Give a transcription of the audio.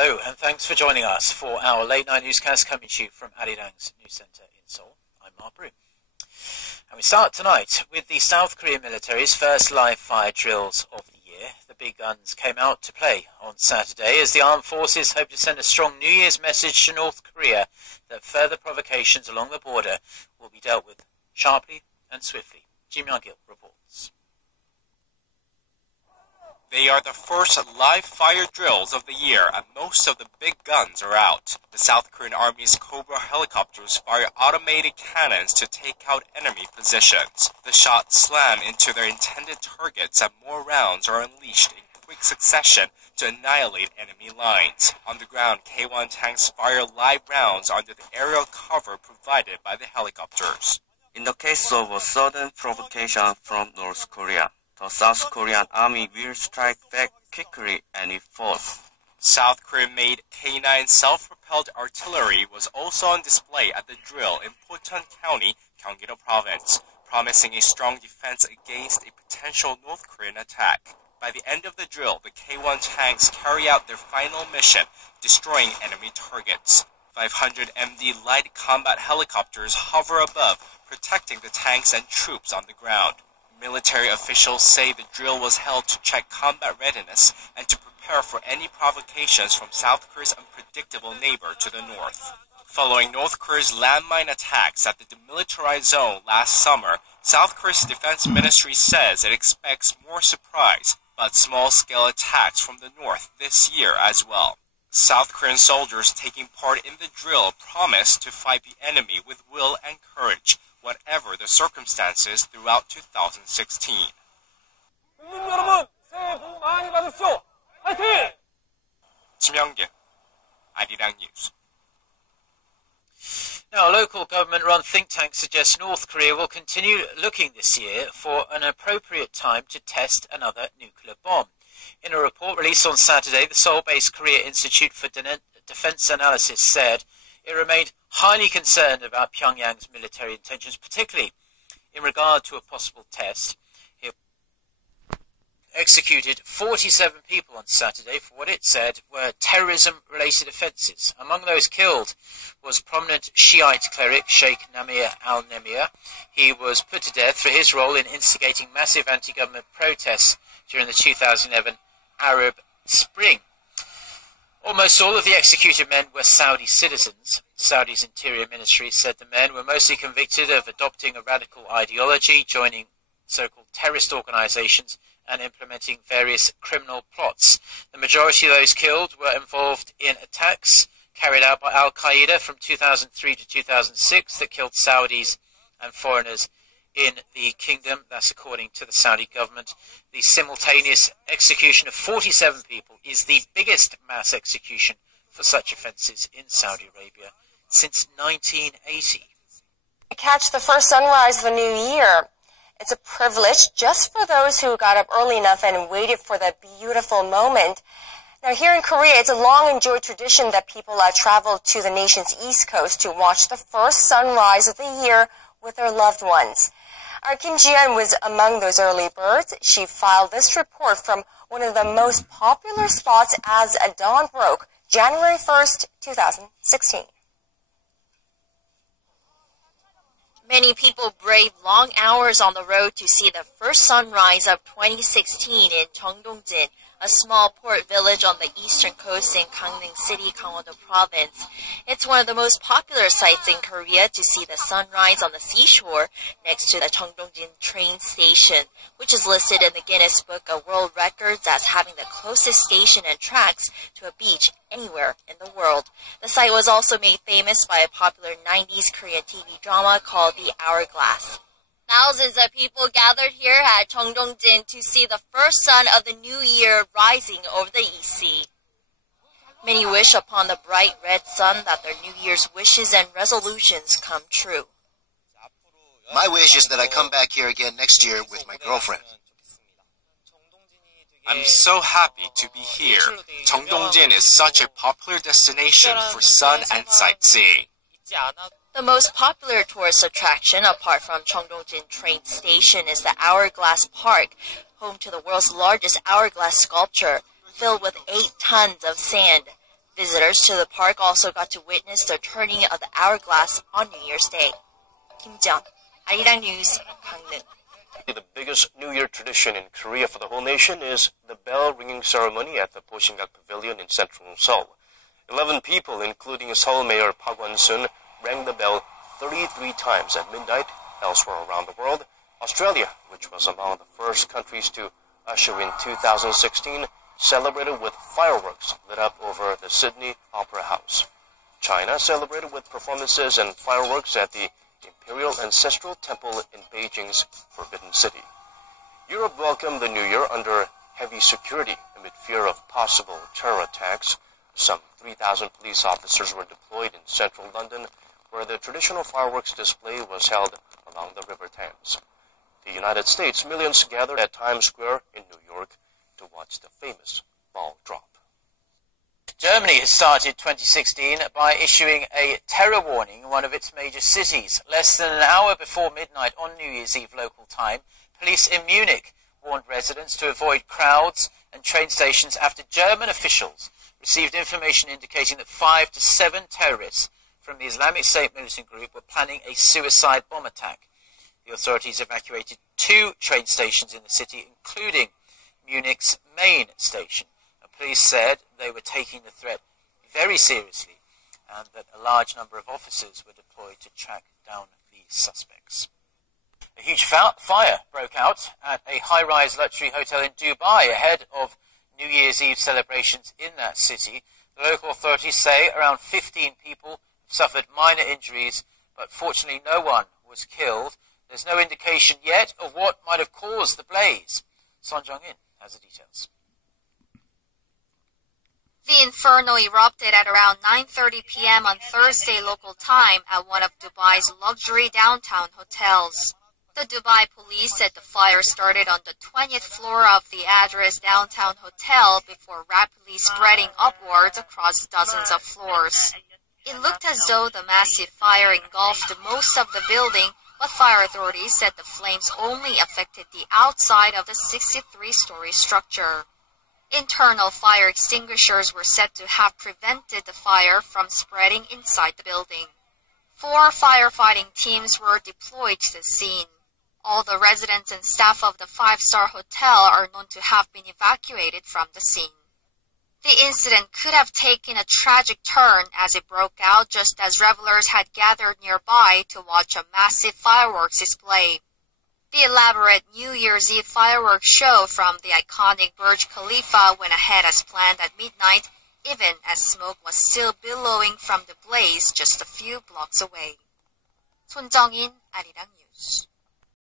Hello, and thanks for joining us for our late night newscast coming to you from Arirang's News Centre in Seoul. I'm Mark Brew. And we start tonight with the South Korean military's first live fire drills of the year. The big guns came out to play on Saturday as the armed forces hope to send a strong New Year's message to North Korea that further provocations along the border will be dealt with sharply and swiftly. Ji Myung-gil reports. They are the first live fire drills of the year, and most of the big guns are out. The South Korean Army's Cobra helicopters fire automated cannons to take out enemy positions. The shots slam into their intended targets, and more rounds are unleashed in quick succession to annihilate enemy lines. On the ground, K-1 tanks fire live rounds under the aerial cover provided by the helicopters. In the case of a sudden provocation from North Korea, the South Korean Army will strike back quickly and in force. South Korean-made K-9 self-propelled artillery was also on display at the drill in Pocheon County, Gyeonggi-do Province, promising a strong defense against a potential North Korean attack. By the end of the drill, the K-1 tanks carry out their final mission, destroying enemy targets. 500 MD light combat helicopters hover above, protecting the tanks and troops on the ground. Military officials say the drill was held to check combat readiness and to prepare for any provocations from South Korea's unpredictable neighbor to the north. Following North Korea's landmine attacks at the demilitarized zone last summer, South Korea's defense ministry says it expects more surprise, but small-scale attacks from the north this year as well. South Korean soldiers taking part in the drill promise to fight the enemy with will and courage, whatever the circumstances throughout 2016. Ji Myung-gil, Arirang News. Now, a local government-run think tank suggests North Korea will continue looking this year for an appropriate time to test another nuclear bomb. In a report released on Saturday, the Seoul-based Korea Institute for Defense Analysis said it remained highly concerned about Pyongyang's military intentions, particularly in regard to a possible test. It executed 47 people on Saturday for what it said were terrorism-related offences. Among those killed was prominent Shiite cleric Sheikh Namir al-Nemir. He was put to death for his role in instigating massive anti-government protests during the 2011 Arab Spring. Almost all of the executed men were Saudi citizens. Saudi's Interior Ministry said the men were mostly convicted of adopting a radical ideology, joining so-called terrorist organizations, and implementing various criminal plots. The majority of those killed were involved in attacks carried out by Al-Qaeda from 2003 to 2006 that killed Saudis and foreigners in the kingdom. That's according to the Saudi government. The simultaneous execution of 47 people is the biggest mass execution for such offences in Saudi Arabia since 1980. To catch the first sunrise of the new year. It's a privilege just for those who got up early enough and waited for that beautiful moment. Now, here in Korea, it's a long-enjoyed tradition that people travel to the nation's east coast to watch the first sunrise of the year with their loved ones. Our Kim Ji-yeon was among those early birds. She filed this report from one of the most popular spots as dawn broke, January 1st, 2016. Many people braved long hours on the road to see the first sunrise of 2016 in Cheongdong-jin, a small port village on the eastern coast in Gangneung City, Gangwon-do Province. It's one of the most popular sites in Korea to see the sunrise on the seashore next to the Cheongdong-jin train station, which is listed in the Guinness Book of World Records as having the closest station and tracks to a beach anywhere in the world. The site was also made famous by a popular 90s Korean TV drama called The Hourglass. Thousands of people gathered here at Cheongdong-jin to see the first sun of the new year rising over the East Sea. Many wish upon the bright red sun that their New Year's wishes and resolutions come true. My wish is that I come back here again next year with my girlfriend. I'm so happy to be here. Cheongdong-jin is such a popular destination for sun and sightseeing. The most popular tourist attraction, apart from Cheongdong-jin train station, is the Hourglass Park, home to the world's largest hourglass sculpture, filled with 8 tons of sand. Visitors to the park also got to witness the turning of the hourglass on New Year's Day. Kim Jeon, Arirang News, Gangneung. The biggest New Year tradition in Korea for the whole nation is the bell ringing ceremony at the Bosinggak Pavilion in central Seoul. 11 people, including Seoul Mayor Park Won-sun, rang the bell 33 times at midnight. Elsewhere around the world, Australia, which was among the first countries to usher in 2016, celebrated with fireworks lit up over the Sydney Opera House. China celebrated with performances and fireworks at the Imperial Ancestral Temple in Beijing's Forbidden City. Europe welcomed the New Year under heavy security amid fear of possible terror attacks. Some 3,000 police officers were deployed in central London, where the traditional fireworks display was held along the River Thames. The United States, millions gathered at Times Square in New York to watch the famous ball drop. Germany has started 2016 by issuing a terror warning in one of its major cities. Less than an hour before midnight on New Year's Eve local time, police in Munich warned residents to avoid crowds and train stations after German officials received information indicating that 5 to 7 terrorists from the Islamic State militant group were planning a suicide bomb attack. The authorities evacuated 2 train stations in the city, including Munich's main station. Police said they were taking the threat very seriously and that a large number of officers were deployed to track down the suspects. A huge fire broke out at a high-rise luxury hotel in Dubai ahead of New Year's Eve celebrations in that city. The local authorities say around 15 people suffered minor injuries, but fortunately no one was killed. There's no indication yet of what might have caused the blaze. Son Jong-in has the details. The inferno erupted at around 9:30 p.m. on Thursday local time at one of Dubai's luxury downtown hotels. The Dubai police said the fire started on the 20th floor of the Address Downtown Hotel before rapidly spreading upwards across dozens of floors. It looked as though the massive fire engulfed most of the building, but fire authorities said the flames only affected the outside of the 63-story structure. Internal fire extinguishers were said to have prevented the fire from spreading inside the building. 4 firefighting teams were deployed to the scene. All the residents and staff of the 5-star hotel are known to have been evacuated from the scene. The incident could have taken a tragic turn as it broke out just as revelers had gathered nearby to watch a massive fireworks display. The elaborate New Year's Eve fireworks show from the iconic Burj Khalifa went ahead as planned at midnight, even as smoke was still billowing from the blaze just a few blocks away. 손정인, Arirang News.